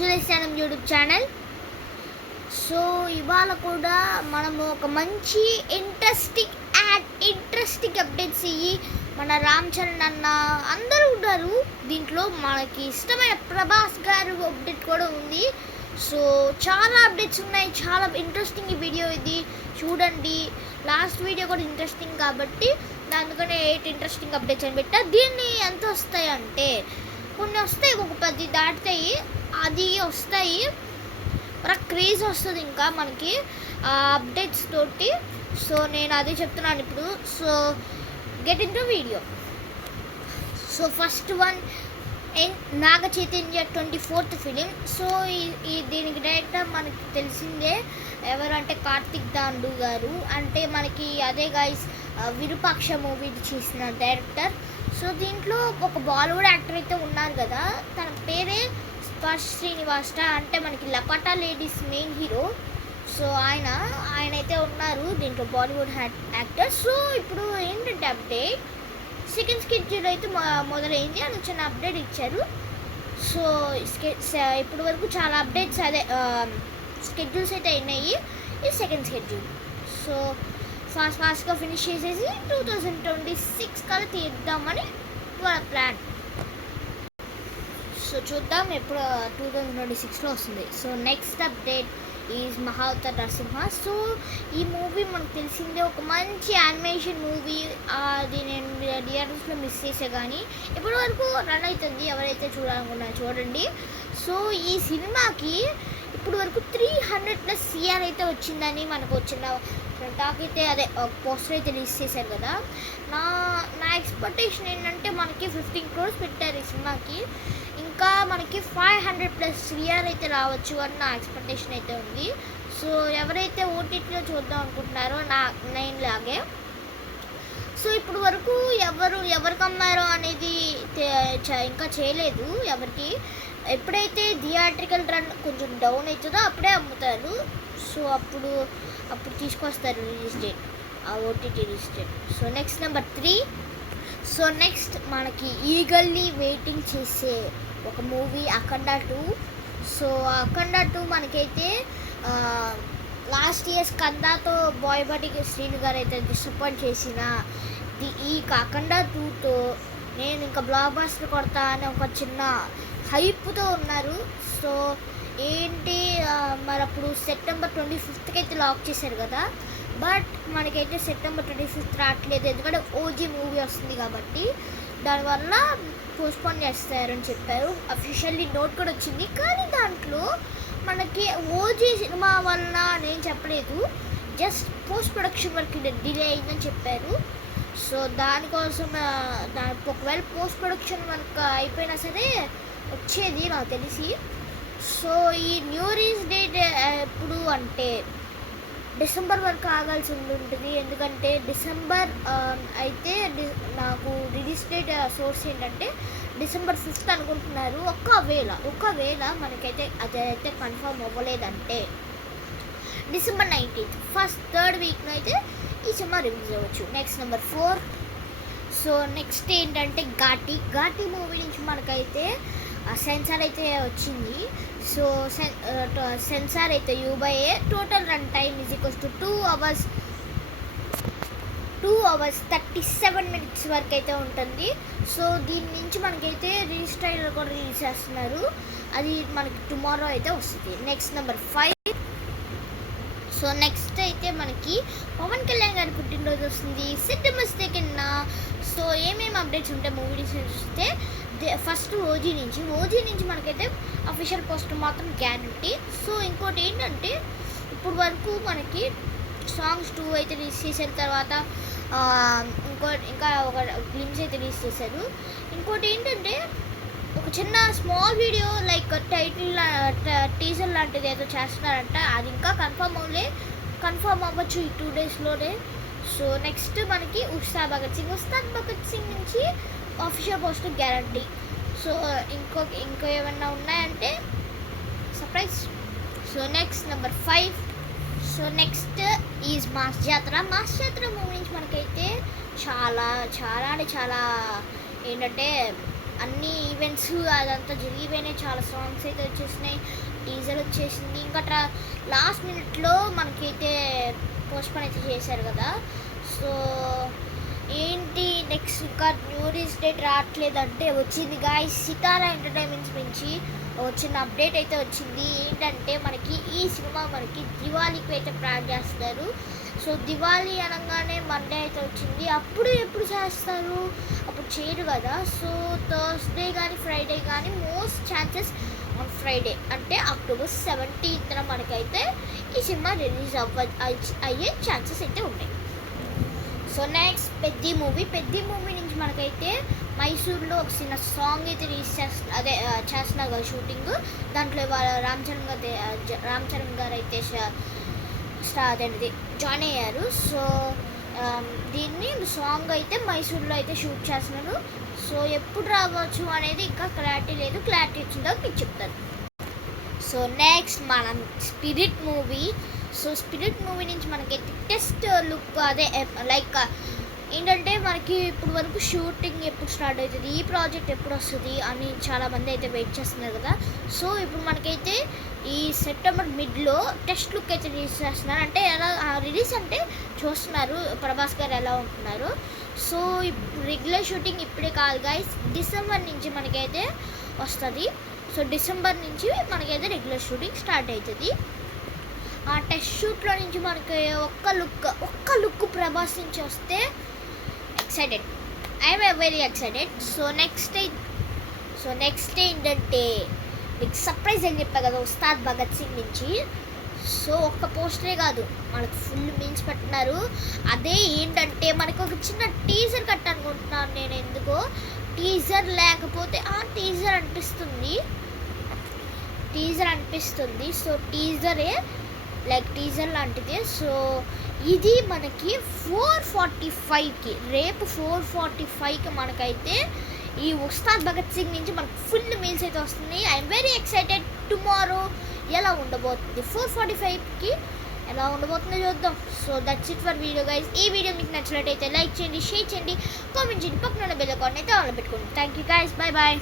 సురేశానం YouTube channel. So ఇవాళ కూడా మనము ఒక మంచి ఇంట్రెస్టింగ్ అప్డేట్స్ ఇయ్యి మన రామ్ చరణ్ అన్న అందరూ ఉన్నారు దీంట్లో. మనకి ఇష్టమైన ప్రభాస్ గారు అప్డేట్ కూడా ఉంది. సో చాలా అప్డేట్స్ ఉన్నాయి, చాలా ఇంట్రెస్టింగ్ వీడియో ఇది, చూడండి. లాస్ట్ వీడియో కూడా ఇంట్రెస్టింగ్ కాబట్టి అందుకనే 8 ఇంట్రెస్టింగ్ అప్డేట్స్ అని పెట్టా. దీన్ని ఎంత వస్తాయి అంటే కొన్ని వస్తాయి, ఒక 10 దాటుతాయి, అది వస్తాయి. మనకు క్రేజ్ వస్తుంది ఇంకా మనకి అప్డేట్స్ తోటి. సో నేను అదే చెప్తున్నాను ఇప్పుడు. So get in to video. So first one Naga Chaitanya 24th film. So దీనికి డైరెక్టర్ మనకి తెలిసిందే ఎవరంటే కార్తిక్ దాండు గారు. అంటే మనకి అదే గైస్ విరూపాక్ష మూవీ చేసిన డైరెక్టర్. సో దీంట్లో ఒక బాలీవుడ్ యాక్టర్ అయితే ఉన్నారు కదా, తన పేరే స్పర్శ్ శ్రీనివాస్. అంటే మనకి లపాటా లేడీస్ మెయిన్ హీరో. సో ఆయన అయితే ఉన్నారు దీంట్లో బాలీవుడ్ యాక్టర్. సో ఇప్పుడు ఏంటంటే అప్డేట్ సెకండ్ స్కెడ్యూల్ అయితే మొదలైంది అని చిన్న అప్డేట్ ఇచ్చారు. సో ఇప్పటి వరకు చాలా అప్డేట్స్ అదే స్కెడ్యూల్స్ అయితే అయినాయి. ఇది సెకండ్ స్కెడ్యూల్. సో ఫాస్ట్గా ఫినిష్ చేసేసి 2026 కల్లా తీద్దామని వాళ్ళ ప్లాన్. సో చూద్దాం ఎప్పుడు 2026లో వస్తుంది. So next update is Mahavatar Narasimha. So ఈ మూవీ మనకు తెలిసిందే, ఒక మంచి యానిమేషన్ మూవీ. అది నేను థియేటర్స్లో మిస్ చేసే కానీ ఇప్పటి వరకు రన్ అవుతుంది. ఎవరైతే చూడాలనుకున్నారో చూడండి. సో ఈ సినిమాకి ఇప్పుడు వరకు 300+ CR అయితే వచ్చిందని మనకు వచ్చిన టాక్ అయితే, అదే పోస్టర్ అయితే రిలీజ్ చేశారు కదా. నా ఎక్స్పెక్టేషన్ ఏంటంటే మనకి 15 crores పెట్టారు ఈ సినిమాకి, ఇంకా మనకి 500+ CR అయితే రావచ్చు అని నా ఎక్స్పెక్టేషన్ అయితే ఉంది. సో ఎవరైతే ఓటీటీలో చూద్దాం అనుకుంటున్నారో నేను లాగే. సో ఇప్పుడు వరకు ఎవరికి అమ్మారో అనేది ఇంకా చేయలేదు ఎవరికి. ఎప్పుడైతే థియేట్రికల్ రన్ కొంచెం డౌన్ అవుతుందో అప్పుడే అమ్ముతారు. సో అప్పుడు తీసుకొస్తారు రిలీజ్ డేట్, ఆ OTT release date. So next number 3. So next మనకి ఈగల్లీ వెయిటింగ్ చేసే ఒక మూవీ అఖండ 2. సో అఖండ 2 మనకైతే లాస్ట్ ఇయర్ స్కందాతో బాయ్బడికి శ్రీను గారు అయితే డిసప్పాయింట్ చేసిన ఈ అఖండ 2తో నేను ఇంకా బ్లాక్ బస్టర్ కొడతా అని ఒక చిన్న హైప్తో ఉన్నారు. సో ఏంటి మరి అప్పుడు సెప్టెంబర్ 25th అయితే లాక్ చేశారు కదా, బట్ మనకైతే సెప్టెంబర్ 25th రావట్లేదు, ఎందుకంటే ఓజీ మూవీ వస్తుంది కాబట్టి దానివల్ల పోస్ట్పోన్ చేస్తారని చెప్పారు. అఫీషియల్లీ నోట్ కూడా వచ్చింది, కానీ దాంట్లో మనకి ఓజీ సినిమా వల్ల నేను చెప్పలేదు, just post production work delay అయిందని చెప్పారు. సో దానికోసం ఒకవేళ పోస్ట్ ప్రొడక్షన్ వర్క్ అయిపోయినా సరే వచ్చేది నాకు తెలిసి. సో ఈ న్యూ రిలీజ్ డేట్ ఎప్పుడు అంటే డిసెంబర్ వరకు ఆగాల్సి ఉంటుంది, ఎందుకంటే డిసెంబర్ అయితే నాకు రిలీజ్ డేట్ సోర్స్ ఏంటంటే December 5th అనుకుంటున్నారు. ఒకవేళ మనకైతే అదైతే confirm అవ్వలేదంటే December 19th first 3rd వీక్లో అయితే ఈ సినిమా రిలీజ్ అవ్వచ్చు. Next number 4. సో నెక్స్ట్ ఏంటంటే ఘాటి మూవీ నుంచి మనకైతే సెన్సార్ అయితే వచ్చింది. సో సెన్సార్ అయితే U/A. Total run time is equals to 2 hours 37 minutes వరకు అయితే ఉంటుంది. సో దీని నుంచి మనకైతే రిలీజ్ ట్రైలర్ కూడా రిలీజ్ చేస్తున్నారు, అది మనకి టుమారో అయితే వస్తుంది. Next number 5. సో నెక్స్ట్ అయితే మనకి పవన్ కళ్యాణ్ గారి పుట్టినరోజు వస్తుంది, సిట్ మిస్టేక్ ఇన్న. సో ఏమేమి అప్డేట్స్ ఉంటాయి మూవీ చూస్తే ఫస్ట్ ఓజీ నుంచి మనకైతే అఫీషియల్ పోస్ట్ మాత్రం గ్యారంటీ. సో ఇంకోటి ఏంటంటే ఇప్పుడు వరకు మనకి సాంగ్స్ 2 అయితే రిలీజ్ చేసిన తర్వాత ఇంకా ఒక గ్లిమ్స్ అయితే రిలీజ్ చేశారు. ఇంకోటి ఏంటంటే ఒక చిన్న small video like title teaser లాంటిది ఏదో చేస్తున్నారంట, అది ఇంకా కన్ఫర్మ్ అవ్వచ్చు ఈ 2 daysలోనే. సో నెక్స్ట్ మనకి ఉస్తాద్ భగత్ సింగ్ నుంచి ఆఫీషియల్ పోస్ట్ గ్యారంటీ. సో ఇంకో ఏమన్నా ఉన్నాయంటే surprise. So next number 5. So next is mass జాతర మూవీ నుంచి మనకైతే చాలా ఏంటంటే అన్ని ఈవెంట్స్ అదంతా జరిగిపోయినాయి, చాలా సాంగ్స్ అయితే వచ్చేసినాయి, టీజర్ వచ్చేసింది. ఇంకా లాస్ట్ మినిట్లో మనకైతే పోస్ట్పోన్ అయితే చేశారు కదా. సో ఏంటి నెక్స్ట్ ఇంకా న్యూ రిలీజ్ డేట్ రావట్లేదంటే వచ్చింది గాయ్స్, సితారా ఎంటర్టైన్మెంట్స్ నుంచి వచ్చిన అప్డేట్ అయితే వచ్చింది. ఏంటంటే మనకి ఈ సినిమా మనకి దివాళీకి అయితే ప్లాన్ చేస్తారు. సో దివాళీ అనగానే మండే అయితే వచ్చింది, అప్పుడు ఎప్పుడు చేస్తారు, అప్పుడు చేయరు కదా. సో థర్స్డే కానీ ఫ్రైడే కానీ మోస్ట్ ఛాన్సెస్ ఆన్ ఫ్రైడే అంటే అక్టోబర్ 17th మనకైతే ఈ సినిమా రిలీజ్ అయ్యే ఛాన్సెస్ అయితే ఉన్నాయి. సో నెక్స్ట్ పెద్ది మూవీ నుంచి మనకైతే మైసూర్లో ఒక చిన్న సాంగ్ అయితే రిలీజ్ చేస్తున్నారు కదా షూటింగ్. దాంట్లో ఇవాళ రామ్ చరణ్ గారు అయితే జాయిన్ అయ్యారు. సో దీన్ని సాంగ్ అయితే మైసూర్లో అయితే షూట్ చేస్తున్నారు. సో ఎప్పుడు రావచ్చు అనేది ఇంకా క్లారిటీ లేదు, క్లారిటీ వచ్చిందో మీకు చెప్తాను. సో నెక్స్ట్ మనం స్పిరిట్ మూవీ నుంచి మనకైతే టెస్ట్ లుక్ లైక్ ఏంటంటే మనకి ఇప్పుడు వరకు షూటింగ్ ఎప్పుడు స్టార్ట్ అవుతుంది, ఈ ప్రాజెక్ట్ ఎప్పుడు వస్తుంది అని చాలామంది అయితే వెయిట్ చేస్తున్నారు కదా. సో ఇప్పుడు మనకైతే ఈ సెప్టెంబర్ మిడ్లో టెస్ట్ లుక్ అయితే రిలీజ్ చేస్తున్నారు. అంటే ఎలా రిలీజ్ అంటే చూస్తున్నారు ప్రభాస్ గారు ఎలా ఉంటున్నారు. సో ఇప్పుడు రెగ్యులర్ షూటింగ్ ఇప్పుడే కాదు గైస్, డిసెంబర్ నుంచి మనకైతే వస్తుంది. సో డిసెంబర్ నుంచి మనకైతే రెగ్యులర్ షూటింగ్ స్టార్ట్ అవుతుంది. ఆ టెస్ట్ షూట్లో నుంచి మనకి ఒక్క లుక్ ప్రభాస్ నుంచి వస్తే excited, I'm very excited. So next ఏంటంటే మీకు సర్ప్రైజ్ అని చెప్పా కదా ఉస్తాద్ భగత్ సింగ్ నుంచి. సో ఒక్క పోస్టరే కాదు, మనకు ఫుల్ మీన్స్ పెట్టినారు. అదే ఏంటంటే మనకు ఒక చిన్న టీజర్ కట్టనుకుంటున్నాను నేను, ఎందుకో టీజర్ లేకపోతే టీజర్ అనిపిస్తుంది. సో టీజరే లైక్ టీజర్ లాంటిదే. సో ఇది మనకి 4:45కి రేపు 4:45కి మనకైతే ఈ ఉస్తాద్ భగత్ సింగ్ నుంచి మనకు ఫుల్ మీల్స్ అయితే వస్తుంది. I'm very excited. టుమారో ఎలా ఉండబోతుంది, 4:45కి ఎలా ఉండబోతుందో చూద్దాం. So that's it for video guys. ఈ వీడియో మీకు నచ్చినట్టయితే లైక్ చేయండి, షేర్ చేయండి, కామెంట్ చేయండి, పక్కన బెల్ ఐకాన్ అయితే ఆన్ పెట్టుకోండి. Thank you guys, bye bye.